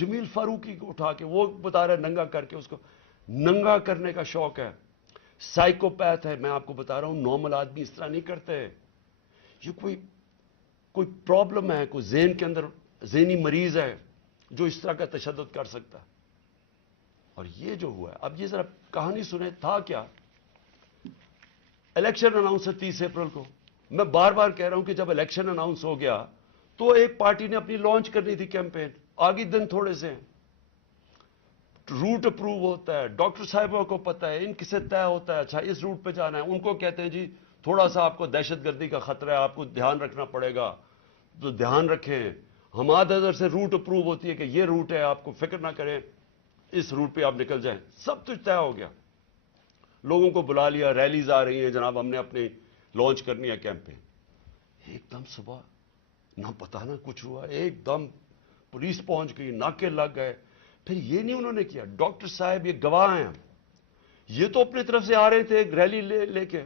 जमील फारूकी को उठा के वो बता रहा है नंगा करके, उसको नंगा करने का शौक है, साइकोपैथ है। मैं आपको बता रहा हूं नॉर्मल आदमी इस तरह नहीं करते। ये कोई प्रॉब्लम है, कोई ज़हन के अंदर ज़हनी मरीज है जो इस तरह का तशद्दुद कर सकता है। और ये जो हुआ है, अब ये जरा कहानी सुने, था क्या। इलेक्शन अनाउंस है 30 अप्रैल को। मैं बार बार कह रहा हूं कि जब इलेक्शन अनाउंस हो गया तो एक पार्टी ने अपनी लॉन्च करनी थी कैंपेन, आगे दिन थोड़े से हैं, रूट अप्रूव होता है, डॉक्टर साहिबा को पता है, इन किसे तय होता है, अच्छा इस रूट पे जाना है, उनको कहते हैं जी थोड़ा सा आपको दहशतगर्दी का खतरा है, आपको ध्यान रखना पड़ेगा, तो ध्यान रखें। हमारे नजर से रूट अप्रूव होती है कि ये रूट है, आपको फिक्र ना करें, इस रूट पे आप निकल जाएं, सब कुछ तय हो गया। लोगों को बुला लिया, रैलीज आ रही हैं, जनाब हमने अपनी लॉन्च करनी है कैंपेन। एकदम सुबह ना पता ना कुछ हुआ, एकदम पुलिस पहुंच गई, नाके लग गए। फिर ये नहीं उन्होंने किया, डॉक्टर साहब ये गवाह हैं, ये तो अपनी तरफ से आ रहे थे रैली लेके,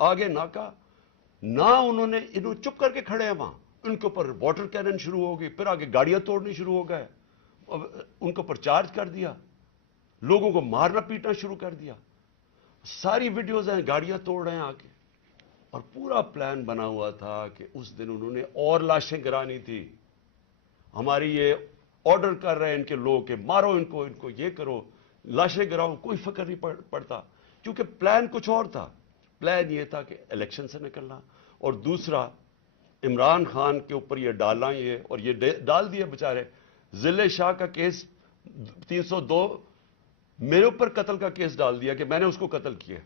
आगे नाका ना, उन्होंने इन्होंने चुप करके खड़े हैं वहां, उनके ऊपर वाटर कैनन शुरू हो गई, फिर आगे गाड़ियां तोड़नी शुरू हो गए, उनके ऊपर चार्ज कर दिया, लोगों को मारना पीटना शुरू कर दिया। सारी वीडियोज हैं, गाड़ियां तोड़ रहे हैं आके। और पूरा प्लान बना हुआ था कि उस दिन उन्होंने और लाशें गिरानी थी। हमारी ये ऑर्डर कर रहे हैं इनके लोग कि मारो इनको, इनको ये करो, लाशें गिराओ, कोई फिक्र नहीं पड़ता, क्योंकि प्लान कुछ और था। प्लान ये था कि इलेक्शन से निकलना, और दूसरा इमरान खान के ऊपर ये डालना, ये और ये डाल दिए बेचारे। जिले शाह का केस 302 मेरे ऊपर कत्ल का केस डाल दिया कि मैंने उसको कत्ल किया।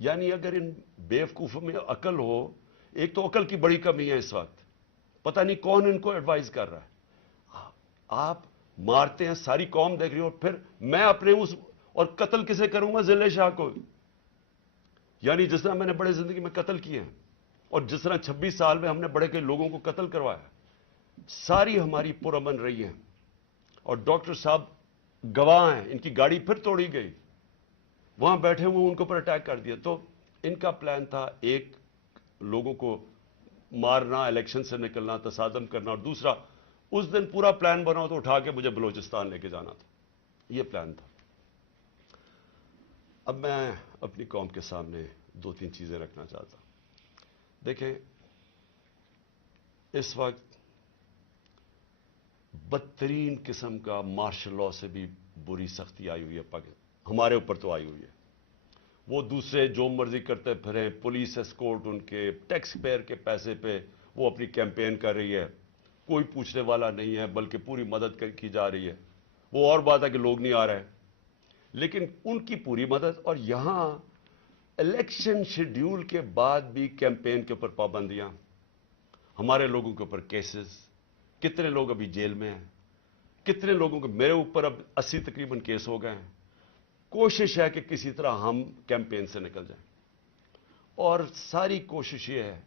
यानी अगर इन बेवकूफों में अकल हो, एक तो अकल की बड़ी कमी है इस वक्त, पता नहीं कौन इनको एडवाइस कर रहा है। आप मारते हैं, सारी कौम देख रही हो, फिर मैं अपने उस, और कत्ल किसे करूंगा, जिले शाह को। यानी जिस तरह मैंने बड़े जिंदगी में कत्ल किए हैं, और जिस तरह 26 साल में हमने बड़े कई लोगों को कत्ल करवाया, सारी हमारी पुरअमन रही है। और डॉक्टर साहब गवाह हैं, इनकी गाड़ी फिर तोड़ी गई, वहां बैठे हुए उनके ऊपर अटैक कर दिया। तो इनका प्लान था, एक लोगों को मारना, इलेक्शन से निकलना, तसादम करना, और दूसरा उस दिन पूरा प्लान बना तो उठा के मुझे बलूचिस्तान लेके जाना था। यह प्लान था। अब मैं अपनी कौम के सामने 2-3 चीजें रखना चाहता हूं। देखें, इस वक्त बदतरीन किस्म का मार्शल लॉ से भी बुरी सख्ती आई हुई है हमारे ऊपर तो आई हुई है। वो दूसरे जो मर्जी करते फिरें, पुलिस एस्कॉर्ट उनके टैक्स पेयर के पैसे पे वो अपनी कैंपेन कर रही है, कोई पूछने वाला नहीं है, बल्कि पूरी मदद की जा रही है। वो और बात है कि लोग नहीं आ रहे हैं, लेकिन उनकी पूरी मदद। और यहां इलेक्शन शेड्यूल के बाद भी कैंपेन के ऊपर पाबंदियां, हमारे लोगों के ऊपर केसेस, कितने लोग अभी जेल में हैं, कितने लोगों के, मेरे ऊपर अब 80 तकरीबन केस हो गए हैं। कोशिश है कि किसी तरह हम कैंपेन से निकल जाएं, और सारी कोशिश ये है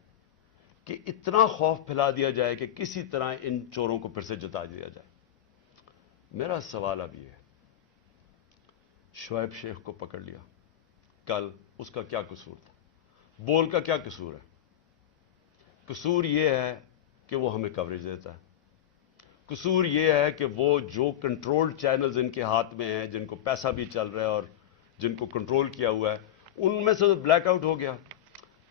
कि इतना खौफ फैला दिया जाए कि किसी तरह इन चोरों को फिर से जिता दिया जाए। मेरा सवाल अब ये है, शुएब शेख को पकड़ लिया कल, उसका क्या कसूर था? बोल का क्या कसूर है? कसूर यह है कि वो हमें कवरेज देता है। कसूर यह है कि वो जो कंट्रोल्ड चैनल्स इनके हाथ में हैं, जिनको पैसा भी चल रहा है और जिनको कंट्रोल किया हुआ है, उनमें से ब्लैकआउट हो गया।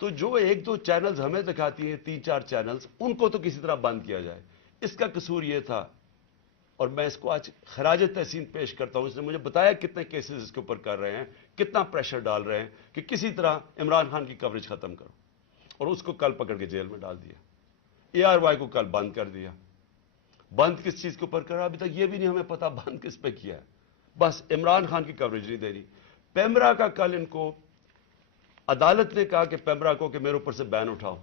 तो जो 1-2 चैनल्स हमें दिखाती हैं, 3-4 चैनल्स, उनको तो किसी तरह बंद किया जाए। इसका कसूर यह था, और मैं इसको आज खराज तहसीन पेश करता हूं। इसने मुझे बताया कितने केसेस इसके ऊपर कर रहे हैं, कितना प्रेशर डाल रहे हैं कि किसी तरह इमरान खान की कवरेज खत्म करो, और उसको कल पकड़ के जेल में डाल दिया। ARY को कल बंद कर दिया। बंद किस चीज के ऊपर करा, अभी तक यह भी नहीं हमें पता बंद किस पे किया है। बस इमरान खान की कवरेज नहीं दे रही। पेमरा का कल इनको अदालत ने कहा कि पेमरा को कि मेरे ऊपर से बैन उठाओ।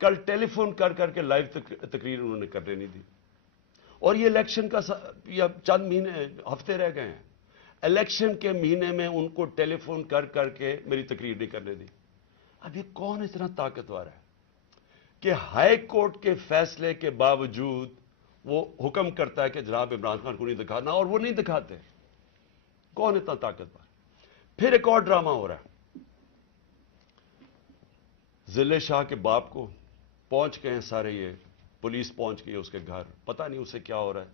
कल टेलीफोन कर करके लाइव तकरीर उन्होंने करने नहीं दी। और ये इलेक्शन का या चंद महीने, हफ्ते रह गए हैं, इलेक्शन के महीने में उनको टेलीफोन कर करके मेरी तकरीर नहीं करने दी। अब ये कौन इतना ताकतवर है कि हाई कोर्ट के फैसले के बावजूद वो हुक्म करता है कि जनाब इमरान खान को नहीं दिखाना, और वो नहीं दिखाते? कौन इतना ताकतवर? फिर एक और ड्रामा हो रहा है। जिले शाह के बाप को पहुंच गए हैं सारे, ये पुलिस पहुंच गई है उसके घर, पता नहीं उसे क्या हो रहा है।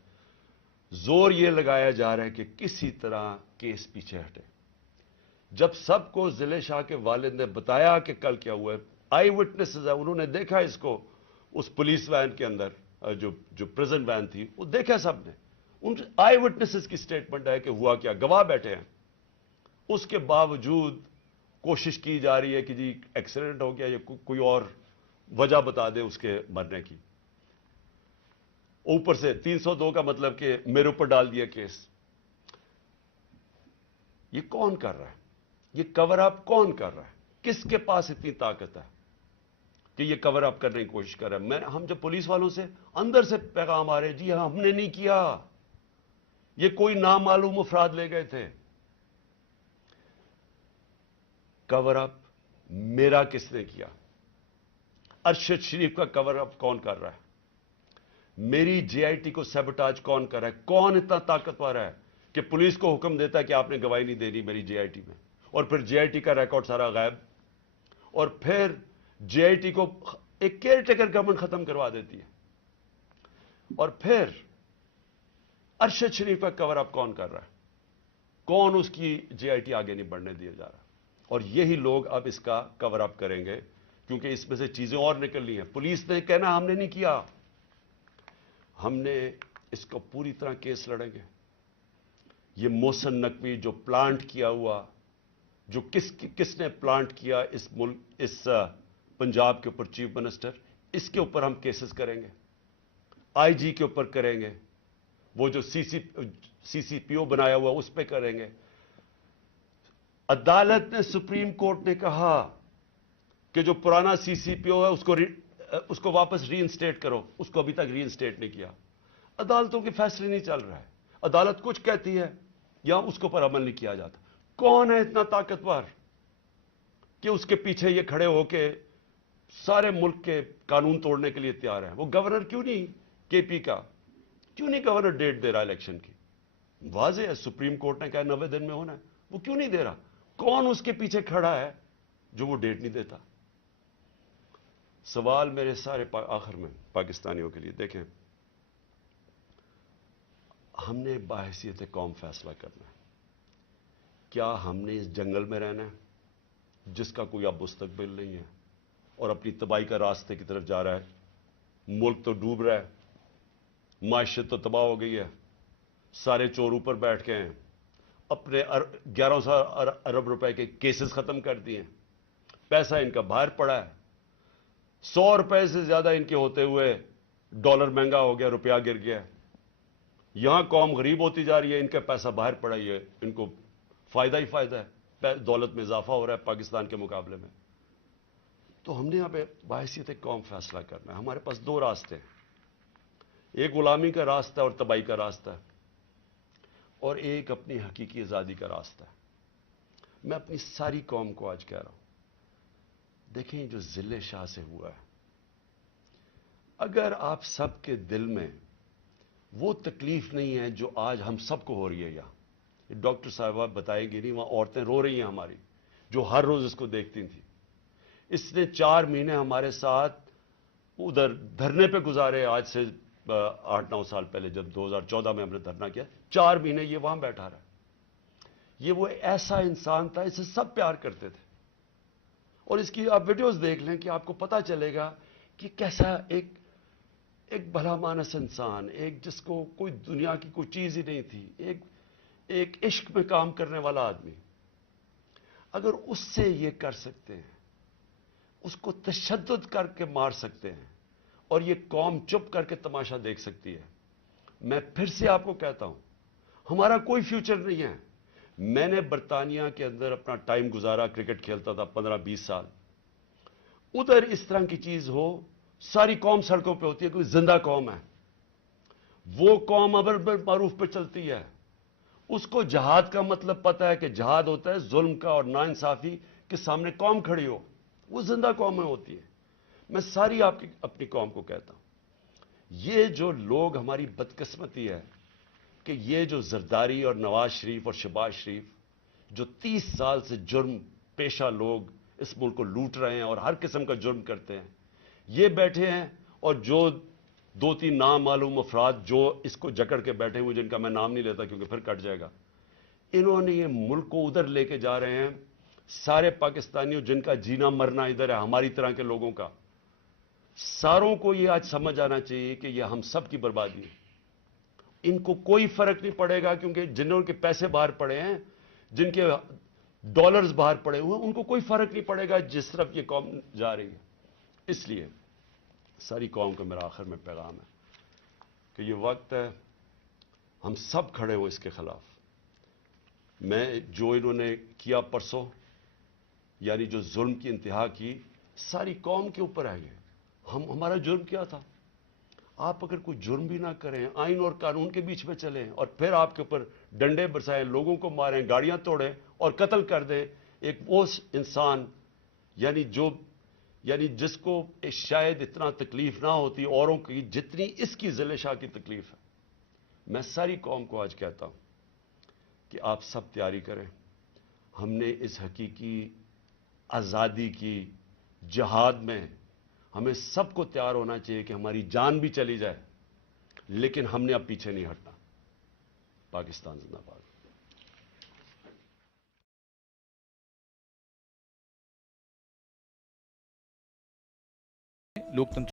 زور یہ لگایا جا رہا ہے کہ کسی طرح کیس پیچھے ہٹے. جب سب کو ضلع شاہ کے والد نے بتایا کہ کل کیا ہوا ہے, آئی وٹنسز ہیں, انہوں نے دیکھا اس کو اس پولیس وین کے اندر, جو پریزن وین تھی وہ دیکھا سب نے, ان آئی وٹنسز کی سٹیٹمنٹ ہے کہ ہوا کیا, گواہ بیٹھے ہیں. اس کے باوجود کوشش کی جا رہی ہے کہ جی ایکسیڈنٹ ہو گیا یا کوئی اور وجہ بتا دے اس کے مرنے کی. اوپر سے 302 کا مطلب کہ میرے اوپر ڈال دیا کیس. یہ کون کر رہا ہے؟ یہ کور اپ کون کر رہا ہے؟ کس کے پاس اتنی طاقت ہے کہ یہ کور اپ کرنے کی کوشش کر رہا ہے؟ ہم جب پولیس والوں سے اندر سے پیغام آ رہے, جی ہم نے نہیں کیا, یہ کوئی نامعلوم افراد لے گئے تھے. کور اپ میرا کس نے کیا؟ ارشد شریف کا کور اپ کون کر رہا ہے؟ میری جے آئی ٹی کو سیبوٹاج کون کر رہا ہے؟ کون اتنا طاقتور ہے کہ پولیس کو حکم دیتا ہے کہ آپ نے گواہی نہیں دینی میری جے آئی ٹی میں, اور پھر جے آئی ٹی کا ریکارڈ سارا غائب, اور پھر جے آئی ٹی کو ایک کیئر ٹیکر گورنمنٹ ختم کروا دیتی ہے, اور پھر ارشد شریف کا کور اپ کون کر رہا ہے؟ کون اس کی جے آئی ٹی آگے نہیں بڑھنے دیا جا رہا؟ اور یہی لوگ اب اس کا کور اپ کریں گے کیونکہ اس میں سے چیزیں اور نکلنی ہیں. پولیس نے کہنا ہم نے نہیں کیا, ہم نے اس کو پوری طرح کیس لڑیں گے. یہ محسن نقوی جو پلانٹ کیا ہوا, جو کس نے پلانٹ کیا اس ملک, اس پنجاب کے اوپر چیف منسٹر, اس کے اوپر ہم کیسز کریں گے, آئی جی کے اوپر کریں گے, وہ جو سی سی پی او بنایا ہوا اس پہ کریں گے. عدالت نے, سپریم کورٹ نے کہا کہ جو پرانا سی سی پی او ہے اس کو واپس ری انسٹیٹ کرو, اس کو ابھی تک ری انسٹیٹ نہیں کیا. عدالتوں کے فیصلے نہیں چل رہا ہے, عدالت کچھ کہتی ہے یا اس کے اوپر عمل نہیں کیا جاتا. کون ہے اتنا طاقتور کہ اس کے پیچھے یہ کھڑے ہو کے سارے ملک کے قانون توڑنے کے لیے تیار ہیں؟ وہ گورنر کیوں نہیں, کے پی کا کیوں نہیں گورنر ڈیٹ دے رہا الیکشن کی؟ واضح ہے سپریم کورٹ نے کہا 90 دن میں ہونا ہے, وہ کیوں نہیں دے رہا؟ کون اس کے پیچھے کھڑا ہے جو وہ ڈیٹ نہیں دیتا؟ سوال میرے سارے آخر میں پاکستانیوں کے لیے, دیکھیں ہم نے باحثیت قوم فیصلہ کرنا ہے. کیا ہم نے اس جنگل میں رہنا ہے جس کا کوئی اب مستقبل نہیں ہے اور اپنی تباہی کا راستے کی طرف جا رہا ہے؟ ملک تو ڈوب رہا ہے, معیشت تو تباہ ہو گئی ہے, سارے چور اوپر بیٹھ کے ہیں, اپنے 1100 ارب روپے کے کیسز ختم کر دیے, پیسہ ان کا باہر پڑا ہے, 100 روپے سے زیادہ ان کے ہوتے ہوئے ڈالر مہنگا ہو گیا, روپیہ گر گیا. یہاں قوم غریب ہوتی جا رہی ہے, ان کا پیسہ باہر پڑا ہی ہے, ان کو فائدہ ہی فائدہ ہے, دولت میں اضافہ ہو رہا ہے پاکستان کے مقابلے میں. تو ہم نے یہاں پہ باحثیت قوم فیصلہ کرنا ہے. ہمارے پاس دو راستے ہیں, ایک غلامی کا راستہ اور تباہی کا راستہ ہے, اور ایک اپنی حقیقی آزادی کا راستہ ہے. میں اپنی ساری قوم کو آج کہہ رہا ہوں, دیکھیں جو ضلع شاہ سے ہوا ہے, اگر آپ سب کے دل میں وہ تکلیف نہیں ہے جو آج ہم سب کو ہو رہی ہے, یہاں ڈاکٹر صاحبہ بتائیں گے نہیں, وہاں عورتیں رو رہی ہیں ہماری جو ہر روز اس کو دیکھتی تھیں. اس نے 4 مہینے ہمارے ساتھ ادھر دھرنے پہ گزارے, آج سے 8-9 سال پہلے جب 2014 میں ہم نے دھرنا کیا, 4 مہینے یہ وہاں بیٹھا رہا. یہ وہ ایسا انسان تھا, اسے سب پیار کرتے تھے, اور اس کی آپ ویڈیوز دیکھ لیں کہ آپ کو پتا چلے گا کہ کیسا ایک بھلا مانس انسان, ایک جس کو کوئی دنیا کی کوئی چیز ہی نہیں تھی, ایک عشق میں کام کرنے والا آدمی. اگر اس سے یہ کر سکتے ہیں, اس کو تشدد کر کے مار سکتے ہیں, اور یہ قوم چپ کر کے تماشا دیکھ سکتی ہے, میں پھر سے آپ کو کہتا ہوں ہمارا کوئی فیوچر نہیں ہے. میں نے برطانیہ کے اندر اپنا ٹائم گزارا, کرکٹ کھیلتا تھا 15-20 سال. ادھر اس طرح کی چیز ہو, ساری قوم سڑکوں پہ ہوتی ہے, کوئی زندہ قوم ہے, وہ قوم امر معروف پہ چلتی ہے. اس کو جہاد کا مطلب پتا ہے کہ جہاد ہوتا ہے ظلم کا اور ناانصافی کے سامنے قوم کھڑی ہو, وہ زندہ قومیں ہوتی ہیں. میں ساری اپنی قوم کو کہتا ہوں, یہ جو لوگ ہماری بدقسمتی ہے کہ یہ جو زرداری اور نواز شریف اور شہباز شریف جو 30 سال سے جرم پیشہ لوگ اس ملک کو لوٹ رہے ہیں اور ہر قسم کا جرم کرتے ہیں, یہ بیٹھے ہیں, اور جو 2-3 नामालूम अफराद जो इसको जकड़ के बैठे हुए, जिनका मैं नाम नहीं लेता क्योंकि फिर कट जाएगा, इन्होंने ये मुल्क को उधर लेके जा रहे हैं। सारे पाकिस्तानियों जिनका जीना मरना इधर है, हमारी तरह के लोगों का, सारों को ये आज समझ आना चाहिए कि ये हम सब की बर्बादी है। इनको कोई फर्क नहीं पड़ेगा, क्योंकि जिन्हों के पैसे बाहर पड़े हैं, जिनके डॉलर्स बाहर पड़े हुए हैं, उनको कोई फर्क नहीं पड़ेगा जिस तरफ ये कौम जा रही है। इसलिए सारी कौम का मेरा आखिर में पैगाम है कि ये वक्त है हम सब खड़े हो इसके खिलाफ। मैं जो इन्होंने किया परसों, यानी जो जुल्म की इंतहा की, सारी कौम के ऊपर है ये। हमारा जुर्म क्या था? आप अगर कोई जुर्म भी ना करें, आइन और कानून के बीच में चलें, और फिर आपके ऊपर डंडे बरसाएं, लोगों को मारें, गाड़ियां तोड़ें और कत्ल कर दें एक वो इंसान, यानी जिसको शायद इतना तकलीफ ना होती औरों की जितनी इसकी ज़िले शाह की तकलीफ है। मैं सारी कौम को आज कहता हूं कि आप सब तैयारी करें। हमने इस हकीकी आज़ादी की जहाद में हमें सबको तैयार होना चाहिए कि हमारी जान भी चली जाए, लेकिन हमने अब पीछे नहीं हटना। पाकिस्तान जिंदाबाद। लोकतंत्र